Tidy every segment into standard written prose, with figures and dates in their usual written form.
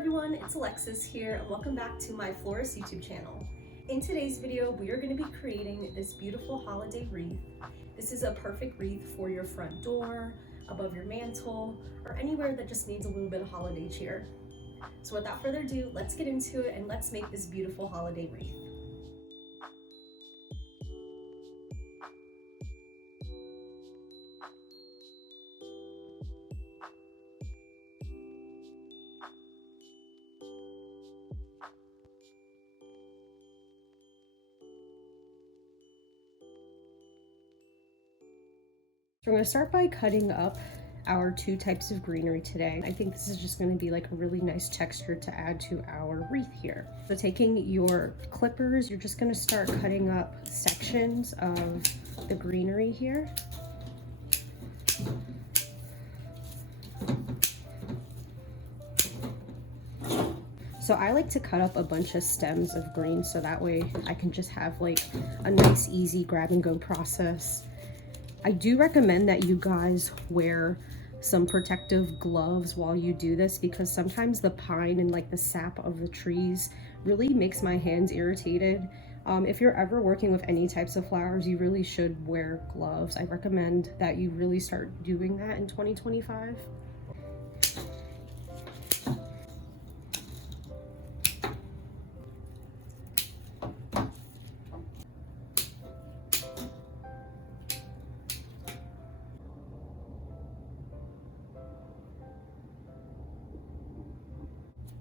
everyone, it's Alexis here and welcome back to my Florist YouTube channel. In today's video, we are going to be creating this beautiful holiday wreath. This is a perfect wreath for your front door, above your mantle, or anywhere that just needs a little bit of holiday cheer. So without further ado, let's get into it and let's make this beautiful holiday wreath. So we're going to start by cutting up our two types of greenery today. I think this is just going to be like a really nice texture to add to our wreath here. So taking your clippers, you're just going to start cutting up sections of the greenery here. So I like to cut up a bunch of stems of green so that way I can just have like a nice easy grab and go process. I do recommend that you guys wear some protective gloves while you do this because sometimes the pine and like the sap of the trees really makes my hands irritated. If you're ever working with any types of flowers, you really should wear gloves. I recommend that you really start doing that in 2025.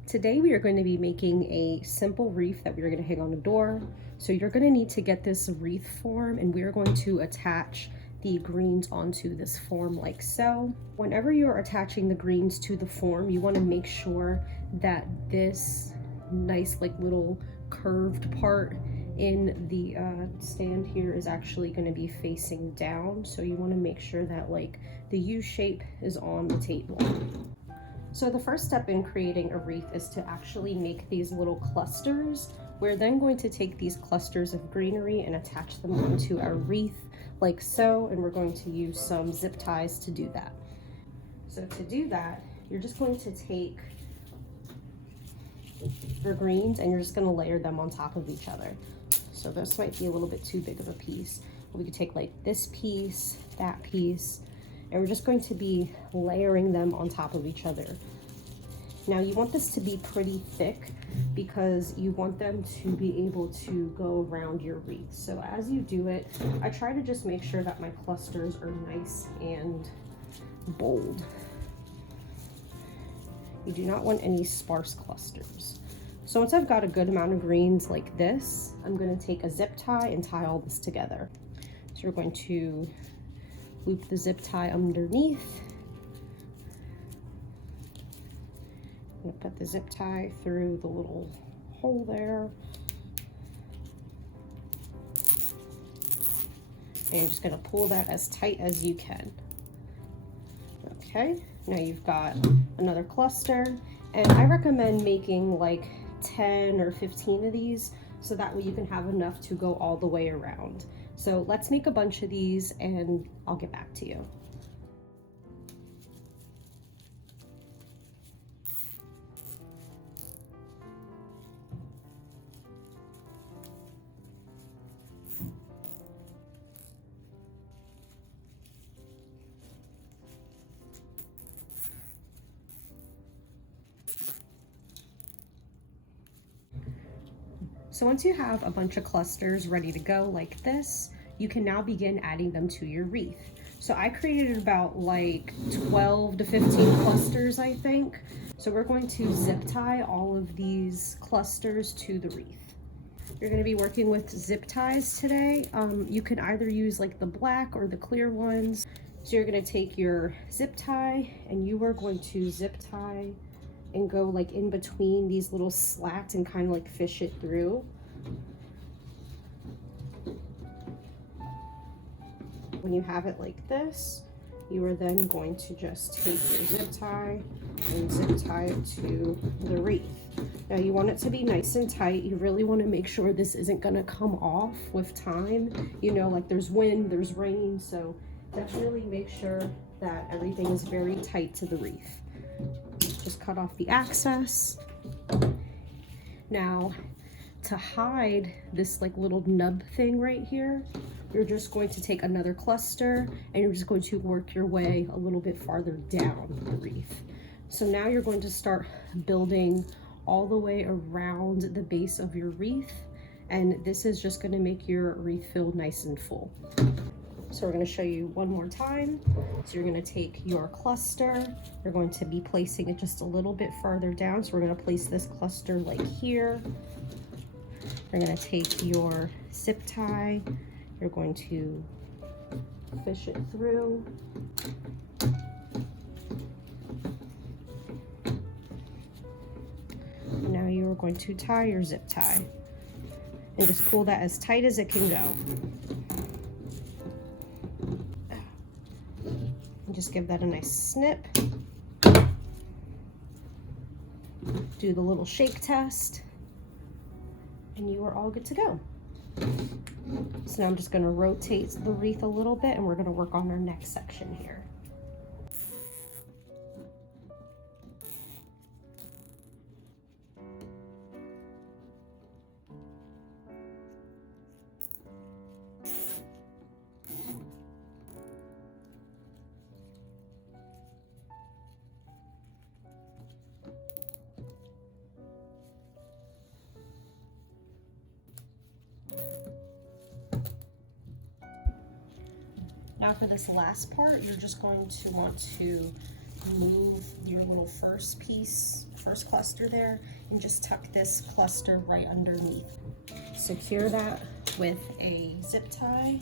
Today we are going to be making a simple wreath that we are going to hang on the door. So you're going to need to get this wreath form and we are going to attach the greens onto this form like so. Whenever you are attaching the greens to the form, you want to make sure that this nice like little curved part in the stand here is actually going to be facing down. So you want to make sure that like the U shape is on the table. So the first step in creating a wreath is to actually make these little clusters. We're then going to take these clusters of greenery and attach them onto our wreath like so, and we're going to use some zip ties to do that. So to do that, you're just going to take your greens and you're just going to layer them on top of each other. So this might be a little bit too big of a piece. We could take like this piece, that piece, and we're just going to be layering them on top of each other. Now you want this to be pretty thick because you want them to be able to go around your wreath. So as you do it, I try to just make sure that my clusters are nice and bold. You do not want any sparse clusters. So once I've got a good amount of greens like this, I'm going to take a zip tie and tie all this together. So we're going to loop the zip tie underneath. I'm gonna put the zip tie through the little hole there. And you're just gonna pull that as tight as you can. Okay, now you've got another cluster, and I recommend making like 10 or 15 of these so that way you can have enough to go all the way around. So let's make a bunch of these and I'll get back to you. So once you have a bunch of clusters ready to go like this, you can now begin adding them to your wreath. So I created about like 12 to 15 clusters, I think. So we're going to zip tie all of these clusters to the wreath. You're going to be working with zip ties today. You can either use like the black or the clear ones. So you're going to take your zip tie and you are going to zip tie and go like in between these little slats and kind of like fish it through. When you have it like this, you are then going to just take your zip tie and zip tie it to the wreath. Now you want it to be nice and tight. You really want to make sure this isn't going to come off with time. You know, like there's wind, there's rain, so definitely make sure that everything is very tight to the wreath. just cut off the excess. Now, to hide this like little nub thing right here, you're just going to take another cluster and you're just going to work your way a little bit farther down the wreath. So now you're going to start building all the way around the base of your wreath, and this is just going to make your wreath feel nice and full. So we're going to show you one more time. So you're going to take your cluster, you're going to be placing it just a little bit farther down. So we're going to place this cluster like here. You're going to take your zip tie, you're going to fish it through. Now you are going to tie your zip tie and just pull that as tight as it can go. And just give that a nice snip. Do the little shake test, and you are all good to go. So now I'm just going to rotate the wreath a little bit, and we're going to work on our next section here. Now for this last part, you're just going to want to move your little first cluster there, and just tuck this cluster right underneath. Secure that with a zip tie.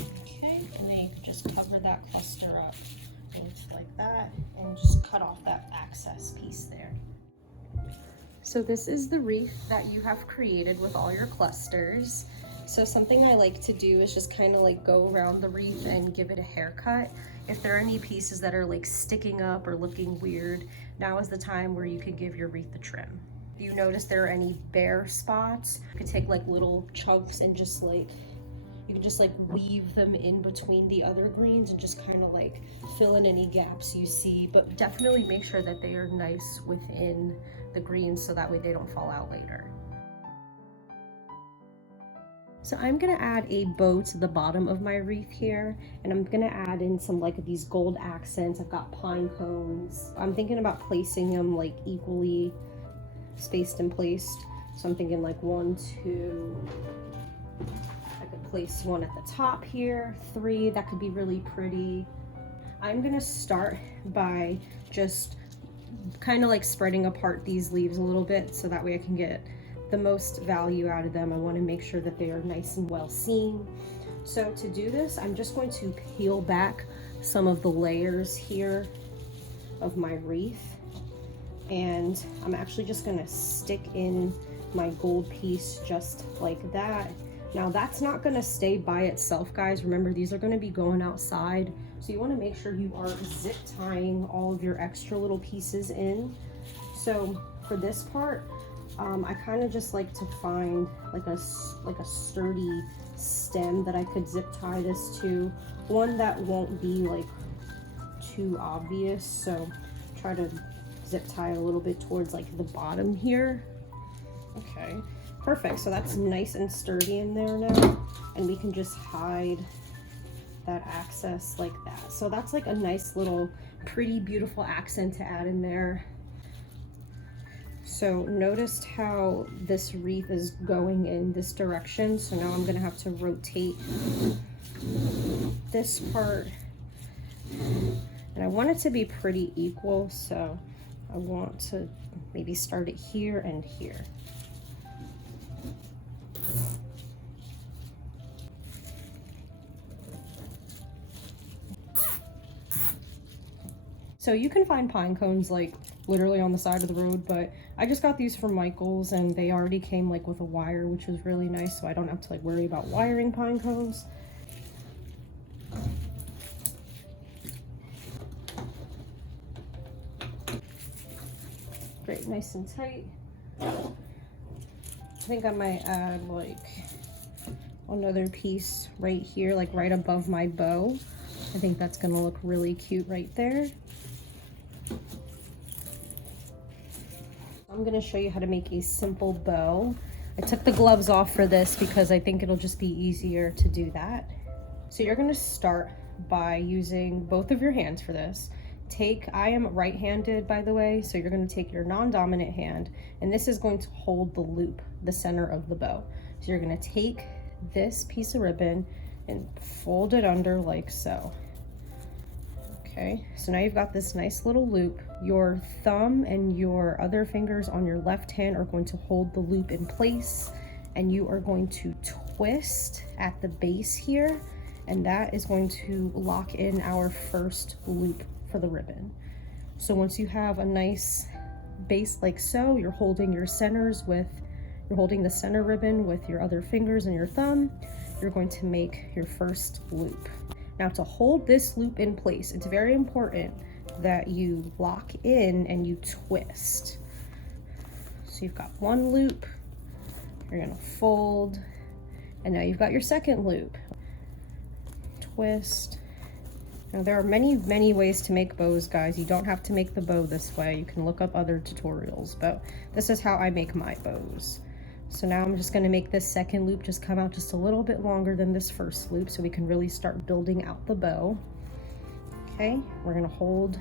Okay, and then you can just cover that cluster up like that, and just cut off that excess piece there. So this is the wreath that you have created with all your clusters. So something I like to do is just kind of like go around the wreath and give it a haircut. If there are any pieces that are like sticking up or looking weird, now is the time where you could give your wreath a trim. If you notice there are any bare spots, you could take like little chunks and just like, you can just like weave them in between the other greens and just kind of like fill in any gaps you see, but definitely make sure that they are nice within the greens so that way they don't fall out later. So I'm gonna add a bow to the bottom of my wreath here, and I'm gonna add in some like these gold accents. I've got pine cones. I'm thinking about placing them like equally spaced and placed. So I'm thinking like 1, 2, place one at the top here, 3, that could be really pretty. I'm gonna start by just kind of like spreading apart these leaves a little bit so that way I can get the most value out of them. I want to make sure that they are nice and well seen. So to do this, I'm just going to peel back some of the layers here of my wreath, and I'm actually just going to stick in my gold piece just like that. Now that's not going to stay by itself, guys. Remember, these are going to be going outside, so you want to make sure you are zip tying all of your extra little pieces in. So for this part, I kind of just like to find like a sturdy stem that I could zip tie this to, one that won't be like too obvious. So try to zip tie a little bit towards like the bottom here. Okay. Perfect, so that's nice and sturdy in there now, and we can just hide that access like that. So that's like a nice little pretty beautiful accent to add in there. So notice how this wreath is going in this direction, so now I'm gonna have to rotate this part, and I want it to be pretty equal, so I want to maybe start it here and here. So you can find pine cones like literally on the side of the road, but I just got these from Michael's and they already came like with a wire, which was really nice, so I don't have to like worry about wiring pine cones. Great, nice and tight. think I might add like another piece right here, like right above my bow. I think that's gonna look really cute right there. I'm gonna show you how to make a simple bow. I took the gloves off for this because I think it'll just be easier to do that. So you're gonna start by using both of your hands for this. I am right-handed, by the way, so you're gonna take your non-dominant hand, and this is going to hold the loop, the center of the bow. So you're gonna take this piece of ribbon and fold it under like so. Okay, so now you've got this nice little loop. Your thumb and your other fingers on your left hand are going to hold the loop in place, and you are going to twist at the base here, and that is going to lock in our first loop for the ribbon. So once you have a nice base like so, you're holding the center ribbon with your other fingers and your thumb. You're going to make your first loop. Now, to hold this loop in place, it's very important that you lock in and you twist. So you've got one loop, you're gonna fold, and now you've got your second loop. Twist. Now there are many ways to make bows, guys. You don't have to make the bow this way. You can look up other tutorials, but this is how I make my bows. So now I'm just gonna make this second loop just come out just a little bit longer than this first loop so we can really start building out the bow. Okay, we're gonna hold,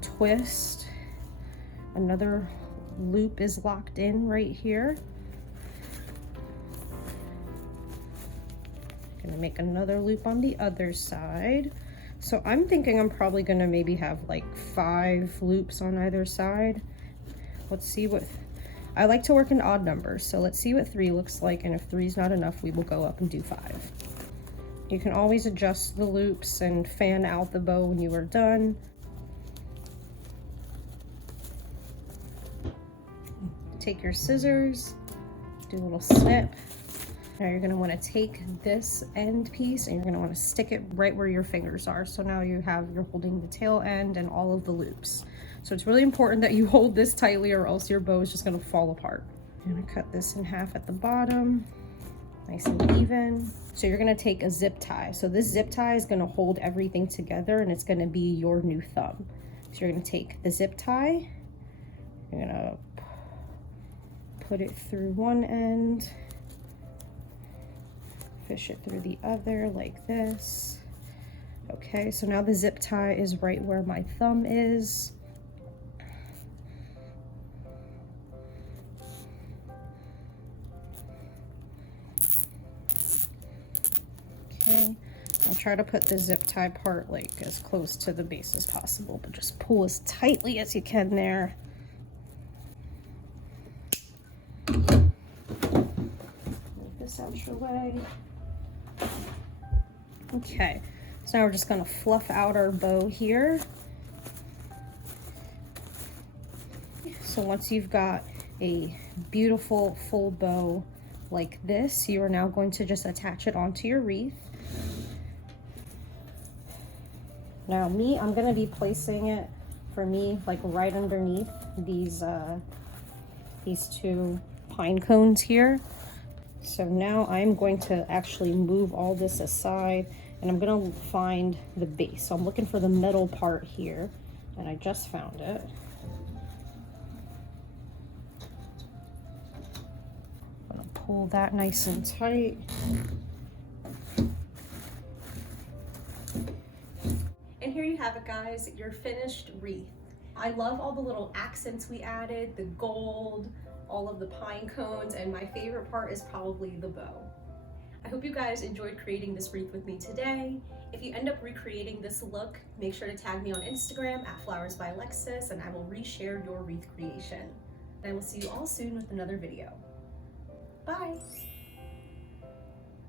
twist. Another loop is locked in right here. Gonna make another loop on the other side. So I'm thinking I'm probably gonna maybe have like 5 loops on either side. Let's see what, I like to work in odd numbers, so let's see what 3 looks like, and if 3 is not enough, we will go up and do 5. You can always adjust the loops and fan out the bow when you are done. Take your scissors, do a little snip. Now you're gonna wanna take this end piece and you're gonna wanna stick it right where your fingers are. So now you're holding the tail end and all of the loops. So it's really important that you hold this tightly or else your bow is just gonna fall apart. I'm gonna cut this in half at the bottom, nice and even. So you're gonna take a zip tie. So this zip tie is gonna hold everything together and it's gonna be your new thumb. So you're gonna take the zip tie, you're gonna put it through one end, fish it through the other like this. Okay, so now the zip tie is right where my thumb is. Okay, I'll try to put the zip tie part like as close to the base as possible, but just pull as tightly as you can there. Move this out your way. Okay, so now we're just gonna fluff out our bow here. So once you've got a beautiful full bow like this, you are now going to just attach it onto your wreath. Now I'm gonna be placing it, for me, like right underneath these 2 pine cones here. So now I'm going to actually move all this aside and I'm gonna find the base. So I'm looking for the middle part here and I just found it. I'm gonna pull that nice and tight. And here you have it, guys, your finished wreath. I love all the little accents we added, the gold, all of the pine cones, and my favorite part is probably the bow. I hope you guys enjoyed creating this wreath with me today. If you end up recreating this look, make sure to tag me on Instagram at flowersbyalexis and I will reshare your wreath creation. And I will see you all soon with another video. Bye!